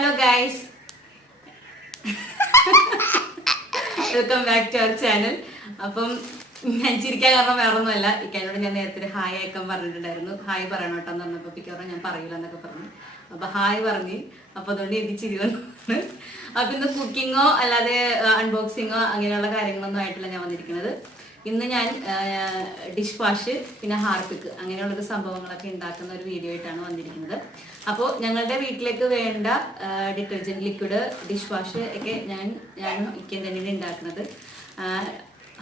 Hello guys welcome back to our channel അപ്പം ഞാൻ ചിരിക്കാൻ കാരണം വേറെ ഒന്നുമല്ല ഇക്കാനോട് ഞാൻ നേരത്തെ ഹായ് അയക്കാൻ പറഞ്ഞിട്ടുണ്ടായിരുന്നു. ഹായ് പറയണം കേട്ടോ എന്ന് പറഞ്ഞപ്പോൾ പിക്കോറ ഞാൻ പറയില്ല എന്നൊക്കെ പറഞ്ഞു. അപ്പൊ ഹായ് പറഞ്ഞ്. അപ്പൊ അതുകൊണ്ട് എനിക്ക് ചിരി വന്നു. അപ്പൊ ഇന്ന് കുക്കിങ്ങോ അല്ലാതെ അൺബോക്സിങ്ങോ അങ്ങനെയുള്ള കാര്യങ്ങളൊന്നും ആയിട്ടില്ല ഞാൻ വന്നിരിക്കുന്നത്. ഇന്ന് ഞാൻ ഡിഷ് വാഷ് പിന്നെ ഹാർപ്പിക്ക് അങ്ങനെയുള്ളൊരു സംഭവങ്ങളൊക്കെ ഉണ്ടാക്കുന്ന ഒരു വീഡിയോ ആയിട്ടാണ് വന്നിരിക്കുന്നത്. അപ്പോൾ ഞങ്ങളുടെ വീട്ടിലേക്ക് വേണ്ട ഡിറ്റർജന്റ് ലിക്വിഡ് ഡിഷ് വാഷ് ഒക്കെ ഞാൻ ഞാൻ ഇക്കൻ തന്നെയാണ് ഉണ്ടാക്കുന്നത്.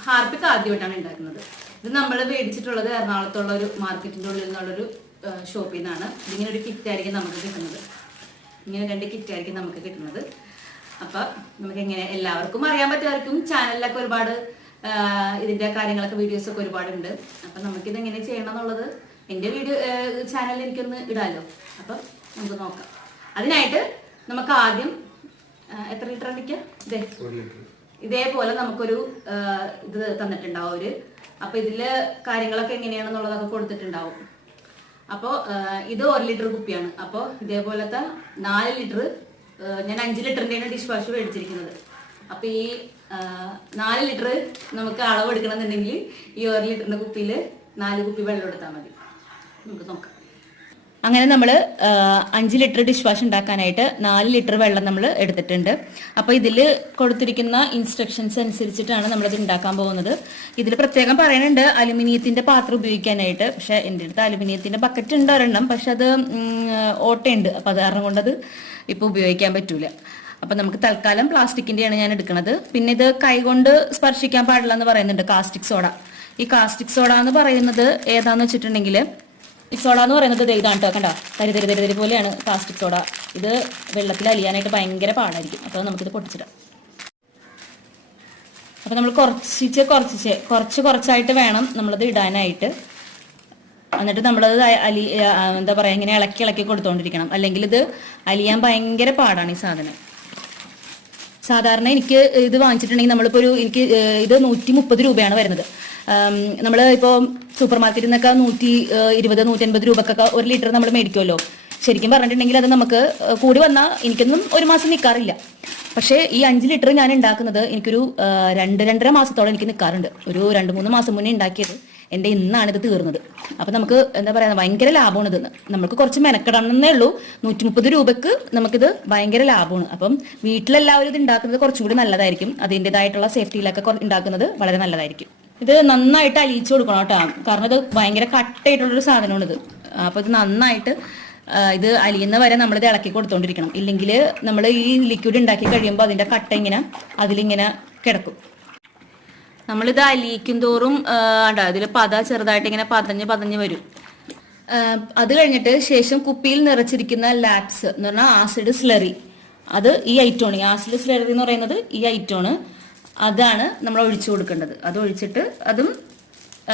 ഹാർപ്പിക്ക് ആദ്യമായിട്ടാണ് ഉണ്ടാക്കുന്നത്. ഇത് നമ്മൾ മേടിച്ചിട്ടുള്ളത് എറണാകുളത്തുള്ള ഒരു മാർക്കറ്റിന്റെ ഉള്ളിൽ നിന്നുള്ളൊരു ഷോപ്പിൽ നിന്നാണ്. ഇതിങ്ങനെ ഒരു കിറ്റ് ആയിരിക്കും നമുക്ക് കിട്ടുന്നത്. ഇങ്ങനെ രണ്ട് കിറ്റ് ആയിരിക്കും നമുക്ക് കിട്ടുന്നത്. അപ്പം നമുക്ക് എങ്ങനെ എല്ലാവർക്കും അറിയാൻ പറ്റുമായിരിക്കും. ചാനലിലൊക്കെ ഒരുപാട് ആ, ഇതിന്റെ കാര്യങ്ങളൊക്കെ വീഡിയോസ് ഒക്കെ ഒരുപാടുണ്ട്. അപ്പൊ നമുക്കിത് എങ്ങനെ ചെയ്യണം എന്നുള്ളത് എന്റെ വീഡിയോ ചാനലിൽ എനിക്കൊന്ന് ഇടാലോ. അപ്പൊ നമുക്ക് നോക്കാം. അതിനായിട്ട് നമുക്ക് ആദ്യം എത്ര ലിറ്റർ അടിക്കാം? ഇതേ. ഇതേപോലെ നമുക്കൊരു ഇത് തന്നിട്ടുണ്ടാവും അവർ. അപ്പൊ ഇതിൽ കാര്യങ്ങളൊക്കെ എങ്ങനെയാണെന്നുള്ളതൊക്കെ കൊടുത്തിട്ടുണ്ടാവും. അപ്പോൾ ഇത് ഒരു ലിറ്റർ കുപ്പിയാണ്. അപ്പോൾ ഇതേപോലത്തെ നാല് ലിറ്റർ ഞാൻ അഞ്ച് ലിറ്ററിന്റെയാണ് ഡിഷ് വാഷ് മേടിച്ചിരിക്കുന്നത്. അപ്പോൾ ഈ നാല് ലിറ്റർ നമുക്ക് അളവ് എടുക്കണമെന്നുണ്ടെങ്കിൽ ഈ ഒരു ലിറ്ററിന്റെ കുപ്പിയിൽ നാല് കുപ്പി വെള്ളം എടുത്താൽ മതി. നമുക്ക് നോക്കാം. അങ്ങനെ നമ്മൾ അഞ്ച് ലിറ്റർ ഡിഷ് വാഷ് ഉണ്ടാക്കാനായിട്ട് നാല് ലിറ്റർ വെള്ളം നമ്മൾ എടുത്തിട്ടുണ്ട്. അപ്പോൾ ഇതിൽ കൊടുത്തിരിക്കുന്ന ഇൻസ്ട്രക്ഷൻസ് അനുസരിച്ചിട്ടാണ് നമ്മളിത് ഉണ്ടാക്കാൻ പോകുന്നത്. ഇതിൽ പ്രത്യേകം പറയുന്നുണ്ട് അലുമിനിയത്തിന്റെ പാത്രം ഉപയോഗിക്കാനായിട്ട്. പക്ഷെ എന്റെ അടുത്ത് അലുമിനിയത്തിന്റെ ബക്കറ്റ് ഉണ്ട് ഒരെണ്ണം. പക്ഷെ അത് ഓട്ടയുണ്ട്. അപ്പോൾ അത് കാരണം കൊണ്ടത് ഇപ്പോൾ ഉപയോഗിക്കാൻ പറ്റൂല. അപ്പൊ നമുക്ക് തൽക്കാലം പ്ലാസ്റ്റിക്കിന്റെയാണ് ഞാൻ എടുക്കുന്നത് പിന്നെ ഇത് കൈകൊണ്ട് സ്പർശിക്കാൻ പാടില്ല എന്ന് പറയുന്നുണ്ട് കാസ്റ്റിക് സോഡ. ഈ കാസ്റ്റിക് സോഡ എന്ന് പറയുന്നത് ഏതാന്ന് വെച്ചിട്ടുണ്ടെങ്കിൽ ഈ സോഡ എന്ന് പറയുന്നത് ഇതാണ് കേട്ടോ കണ്ടോ? തരി തരി തരി തരി പോലെയാണ് കാസ്റ്റിക് സോഡ. ഇത് വെള്ളത്തിൽ അലിയാനായിട്ട് ഭയങ്കര പാടായിരിക്കും. അപ്പോൾ നമുക്കിത് പൊട്ടിച്ചിടാം. അപ്പോൾ നമ്മൾ കുറച്ചിച്ച് കുറച്ചിച്ച് കുറച്ച് കുറച്ചായിട്ട് വേണം നമ്മളത് ഇടാനായിട്ട്. എന്നിട്ട് നമ്മളത് അലി എന്താ പറയുക ഇങ്ങനെ ഇളക്കി ഇളക്കി കൊടുത്തോണ്ടിരിക്കണം. അല്ലെങ്കിൽ ഇത് അലിയാൻ ഭയങ്കര പാടാണ് ഈ സാധനം. സാധാരണ എനിക്ക് ഇത് വാങ്ങിച്ചിട്ടുണ്ടെങ്കിൽ നമ്മളിപ്പോൾ ഒരു എനിക്ക് ഇത് നൂറ്റി മുപ്പത് രൂപയാണ് വരുന്നത്. നമ്മൾ ഇപ്പോൾ സൂപ്പർ മാർക്കറ്റിൽ നിന്നൊക്കെ നൂറ്റി ഇരുപത് നൂറ്റി അൻപത് രൂപക്കൊക്കെ ഒരു ലിറ്റർ നമ്മൾ മേടിക്കുമല്ലോ ശരിക്കും പറഞ്ഞിട്ടുണ്ടെങ്കിൽ അത് നമുക്ക് കൂടി വന്നാൽ എനിക്കൊന്നും ഒരു മാസം നിൽക്കാറില്ല പക്ഷേ ഈ അഞ്ച് ലിറ്റർ ഞാൻ ഉണ്ടാക്കുന്നത് എനിക്കൊരു രണ്ട് രണ്ടര മാസത്തോളം എനിക്ക് നിൽക്കാറുണ്ട് ഒരു രണ്ട് മൂന്ന് മാസം മുന്നേ ഉണ്ടാക്കിയത്. എന്റെ ഇന്നാണ് ഇത് തീർന്നത്. അപ്പം നമുക്ക് എന്താ പറയുക ഭയങ്കര ലാഭമാണ് ഇത്. നമുക്ക് കുറച്ച് മെനക്കെടണമെന്നേ ഉള്ളൂ. നൂറ്റി മുപ്പത് രൂപക്ക് നമുക്കിത് ഭയങ്കര ലാഭമാണ്. അപ്പം വീട്ടിലെല്ലാവരും ഇത് ഉണ്ടാക്കുന്നത് കുറച്ചും കൂടി നല്ലതായിരിക്കും. അതിന്റെതായിട്ടുള്ള സേഫ്റ്റിയിലൊക്കെ ഉണ്ടാക്കുന്നത് വളരെ നല്ലതായിരിക്കും. ഇത് നന്നായിട്ട് അലിയിച്ചു കൊടുക്കണം കേട്ടോ. കാരണം ഇത് ഭയങ്കര കട്ടായിട്ടുള്ളൊരു സാധനമാണ് ഇത് അപ്പോൾ ഇത് നന്നായിട്ട് ഇത് അലിയുന്ന വരെ നമ്മൾ ഇത് ഇളക്കി കൊടുത്തോണ്ടിരിക്കണം. ഇല്ലെങ്കിൽ നമ്മൾ ഈ ലിക്വിഡ് ഉണ്ടാക്കി കഴിയുമ്പോൾ അതിന്റെ കട്ട ഇങ്ങനെ അതിലിങ്ങനെ കിടക്കും. നമ്മളിത് അലിയിക്കും തോറും അതിൽ പത ചെറുതായിട്ട് ഇങ്ങനെ പതഞ്ഞ് പതഞ്ഞ് വരും. അത് കഴിഞ്ഞിട്ട് ശേഷം കുപ്പിയിൽ നിറച്ചിരിക്കുന്ന ലാപ്സ് എന്ന് പറഞ്ഞാൽ ആസിഡ് സ്ലറി. അത് ഈ ഐറ്റോണ് ഈ ആസിഡ് സ്ലറി എന്ന് പറയുന്നത് ഈ ഐറ്റോണ് അതാണ് നമ്മൾ ഒഴിച്ചു കൊടുക്കേണ്ടത്. അത് ഒഴിച്ചിട്ട് അതും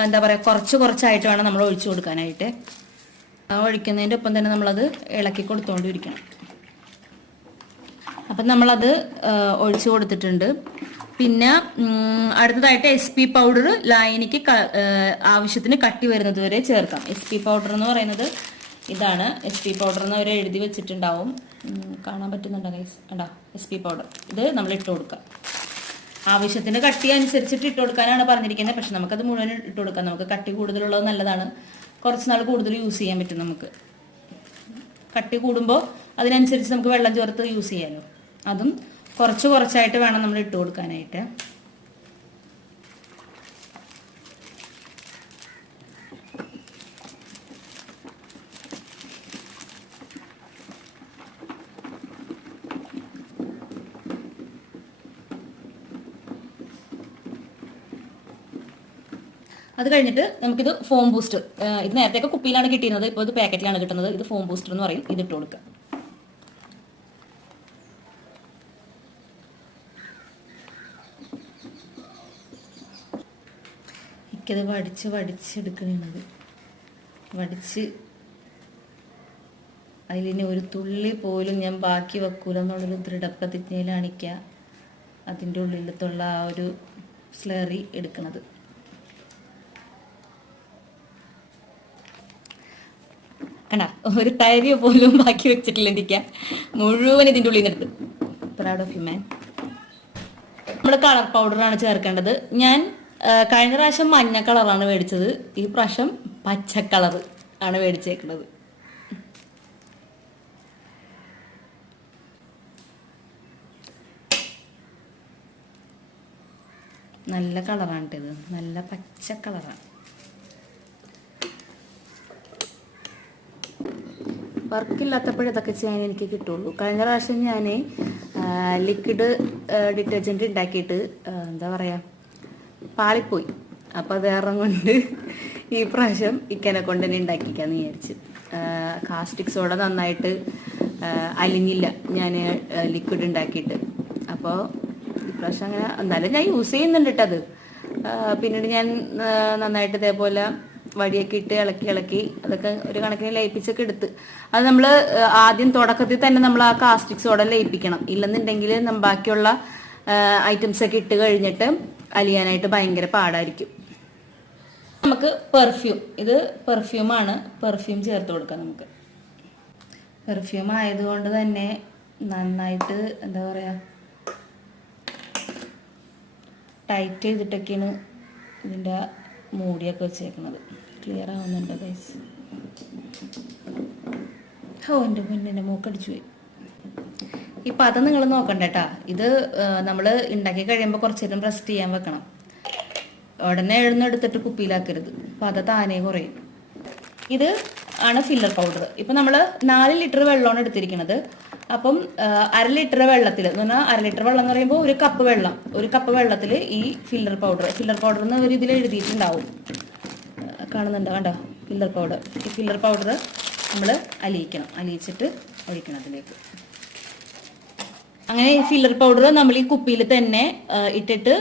എന്താ പറയുക കുറച്ച് കുറച്ചായിട്ട് വേണം നമ്മൾ ഒഴിച്ചു കൊടുക്കാനായിട്ട്. ആ ഒഴിക്കുന്നതിന്റെ ഒപ്പം തന്നെ നമ്മളത് ഇളക്കി കൊടുത്തുകൊണ്ടിരിക്കണം അപ്പം നമ്മളത് ഒഴിച്ചു കൊടുത്തിട്ടുണ്ട്. പിന്നെ അടുത്തതായിട്ട് എസ് പി പൗഡർ ലായനിക്ക് ആവശ്യത്തിന് കട്ടി വരുന്നത് വരെ ചേർക്കാം. എസ് പി പൗഡർ എന്ന് പറയുന്നത് ഇതാണ്. എസ് പി പൗഡർ എന്ന് അവർ എഴുതി വെച്ചിട്ടുണ്ടാവും. കാണാൻ പറ്റുന്നുണ്ടോ ഗൈസ് കണ്ടോ? എസ് പി പൗഡർ ഇത് നമ്മൾ ഇട്ട് കൊടുക്കാം ആവശ്യത്തിന് കട്ടി അനുസരിച്ചിട്ട് ഇട്ട് കൊടുക്കാനാണ് പറഞ്ഞിരിക്കുന്നത്. പക്ഷെ നമുക്കത് മുഴുവൻ ഇട്ട് കൊടുക്കാം. നമുക്ക് കട്ടി കൂടുതലുള്ളത് നല്ലതാണ്. കുറച്ച് നാൾ കൂടുതൽ യൂസ് ചെയ്യാൻ പറ്റും നമുക്ക്. കട്ടി കൂടുമ്പോൾ അതിനനുസരിച്ച് നമുക്ക് വെള്ളം ചേർത്ത് യൂസ് ചെയ്യാമല്ലോ അതും കുറച്ച് കുറച്ചായിട്ട് വേണം നമ്മൾ ഇട്ട് കൊടുക്കാനായിട്ട്. അത് കഴിഞ്ഞിട്ട് നമുക്കിത് ഫോം ബൂസ്റ്റർ ഇത് നേരത്തെയൊക്കെ കുപ്പിയിലാണ് കിട്ടിയിരുന്നത് ഇപ്പോൾ ഇത് പാക്കറ്റിലാണ് കിട്ടുന്നത്. ഇത് ഫോം ബൂസ്റ്റർ എന്ന് പറയും ഇത് ഇട്ട് കൊടുക്കുക. എനിക്കത് വടിച്ച് വടിച്ചെടുക്കണത് വടിച്ച് അതിലിനി ഒരു തുള്ളി പോലും ഞാൻ ബാക്കി വെക്കൂല എന്നുള്ളൊരു ദൃഢപ്രതിജ്ഞയിലാണ് ഇക്ക അതിന്റെ ഉള്ളിലത്തുള്ള ആ ഒരു സ്ലറി എടുക്കുന്നത് കണ്ട? ഒരു തരി പോലും ബാക്കി വെച്ചിട്ടില്ല എനിക്ക് മുഴുവൻ ഇതിന്റെ ഉള്ളിൽ നിന്ന് എടുത്ത്. പ്രൗഡ് ഓഫ് യു മാൻ നമ്മൾ കളർ പൗഡറാണ് ചേർക്കേണ്ടത്. ഞാൻ കഴിഞ്ഞ പ്രാവശ്യം മഞ്ഞ കളറാണ് മേടിച്ചത്. ഈ പ്രാവശ്യം പച്ച കളർ ആണ് മേടിച്ചേക്കുന്നത്. നല്ല കളറാണ് ഇത്. നല്ല പച്ച കളറാണ്. വർക്കില്ലാത്തപ്പോഴേ ഇതൊക്കെ ചെയ്യാൻ എനിക്ക് കിട്ടുള്ളൂ. കഴിഞ്ഞ പ്രാവശ്യം ഞാൻ ലിക്വിഡ് ഡിറ്റർജന്റ് ഉണ്ടാക്കിയിട്ട് എന്താ പറയുക പാളിപ്പോയി. അപ്പോൾ അത് കൊണ്ട് ഈ പ്രാവശ്യം ഇക്കനെ കൊണ്ട് തന്നെ ഉണ്ടാക്കിക്കാന്ന് വിചാരിച്ച്. കാസ്റ്റിക് സോഡ നന്നായിട്ട് അലിഞ്ഞില്ല. ഞാൻ ലിക്വിഡ് ഉണ്ടാക്കിയിട്ട്. അപ്പോൾ ഇപ്രാവശ്യം അങ്ങനെ എന്നാലും ഞാൻ യൂസ് ചെയ്യുന്നുണ്ട് കേട്ടത് പിന്നീട് ഞാൻ നന്നായിട്ട് ഇതേപോലെ വടിയൊക്കെ ഇട്ട് ഇളക്കി ഇളക്കി അതൊക്കെ ഒരു കണക്കിന് ലയിപ്പിച്ചൊക്കെ എടുത്ത്. അത് നമ്മൾ ആദ്യം തുടക്കത്തിൽ തന്നെ നമ്മൾ ആ കാസ്റ്റിക് സോഡ ലയിപ്പിക്കണം. ഇല്ലെന്നുണ്ടെങ്കിൽ ബാക്കിയുള്ള ഐറ്റംസ് ഒക്കെ ഇട്ട് കഴിഞ്ഞിട്ട് അലിയാനായിട്ട് ഭയങ്കര പാടായിരിക്കും. നമുക്ക് പെർഫ്യൂം ഇത് പെർഫ്യൂമാണ് പെർഫ്യൂം ചേർത്ത് കൊടുക്കാം നമുക്ക്. പെർഫ്യൂം ആയതുകൊണ്ട് തന്നെ നന്നായിട്ട് എന്താ പറയുക ടൈറ്റ് ചെയ്തിട്ടൊക്കെയാണ് ഇതിന്റെ മൂടിയൊക്കെ വെച്ചേക്കുന്നത് ക്ലിയർ ആവുന്നുണ്ട് ഗൈസ് ഓ എന്റെ മുന്നിന്റെ മൂക്കടിച്ചു പോയി. ഈ അത് നിങ്ങൾ നോക്കണ്ട കേട്ടാ ഇത് നമ്മൾ ഉണ്ടാക്കി കഴിയുമ്പോൾ കുറച്ച് നേരം റെസ്റ്റ് ചെയ്യാൻ വെക്കണം. ഉടനെ എഴുന്നെടുത്തിട്ട് കുപ്പിയിലാക്കരുത്. പത താനേ കുറയും. ഇത് ആണ് ഫില്ലർ പൗഡർ ഇപ്പൊ നമ്മൾ നാല് ലിറ്റർ വെള്ളമാണ് എടുത്തിരിക്കുന്നത് അപ്പം അര ലിറ്റർ വെള്ളത്തിൽ എന്ന് പറഞ്ഞാൽ അര ലിറ്റർ വെള്ളം എന്ന് പറയുമ്പോൾ ഒരു കപ്പ് വെള്ളം. ഒരു കപ്പ് വെള്ളത്തിൽ ഈ ഫില്ലർ പൗഡർ ഫില്ലർ പൗഡർ എന്ന് ഒരു ഇതിൽ എഴുതിയിട്ടുണ്ടാവും. കാണുന്നുണ്ടോ? കണ്ടോ? ഫില്ലർ പൗഡർ ഈ ഫില്ലർ പൗഡർ നമ്മൾ അലിയിക്കണം. അലിയിച്ചിട്ട് ഒഴിക്കണം അതിലേക്ക്. അങ്ങനെ ഫില്ലർ പൗഡർ നമ്മൾ ഈ കുപ്പിയിൽ തന്നെ ഇട്ടിട്ട്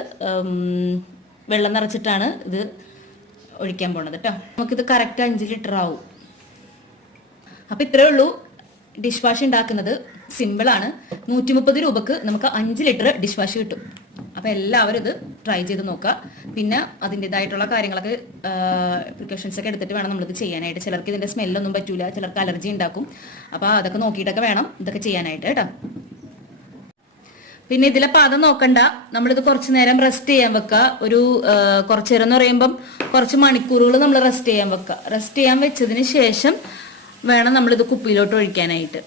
വെള്ളം നിറച്ചിട്ടാണ് ഇത് ഒഴിക്കാൻ പോണത് കേട്ടോ നമുക്കിത് കറക്റ്റ് അഞ്ച് ലിറ്റർ ആവും. അപ്പൊ ഇത്രേ ഉള്ളൂ ഡിഷ് വാഷ് ഉണ്ടാക്കുന്നത് സിമ്പിൾ ആണ്. നൂറ്റി മുപ്പത് രൂപക്ക് നമുക്ക് അഞ്ച് ലിറ്റർ ഡിഷ് വാഷ് കിട്ടും. അപ്പൊ എല്ലാവരും ഇത് ട്രൈ ചെയ്ത് നോക്കുക പിന്നെ അതിന്റെതായിട്ടുള്ള കാര്യങ്ങളൊക്കെ പ്രിക്കോഷൻസ് ഒക്കെ എടുത്തിട്ട് വേണം നമ്മളിത് ചെയ്യാനായിട്ട്. ചിലർക്ക് ഇതിന്റെ സ്മെല്ലൊന്നും പറ്റൂല. ചിലർക്ക് അലർജി ഉണ്ടാക്കും അപ്പൊ അതൊക്കെ നോക്കിയിട്ടൊക്കെ വേണം ഇതൊക്കെ ചെയ്യാനായിട്ട് കേട്ടോ പിന്നെ ഇതിലെ പാദം നോക്കണ്ട. നമ്മളിത് കുറച്ച് നേരം റെസ്റ്റ് ചെയ്യാൻ വെക്കുക ഒരു കുറച്ചു നേരം എന്ന് പറയുമ്പം കുറച്ച് മണിക്കൂറുകൾ നമ്മൾ റെസ്റ്റ് ചെയ്യാൻ വെക്കുക റെസ്റ്റ് ചെയ്യാൻ വെച്ചതിന് ശേഷം വേണം നമ്മളിത് കുപ്പിയിലോട്ട് ഒഴിക്കാനായിട്ട്.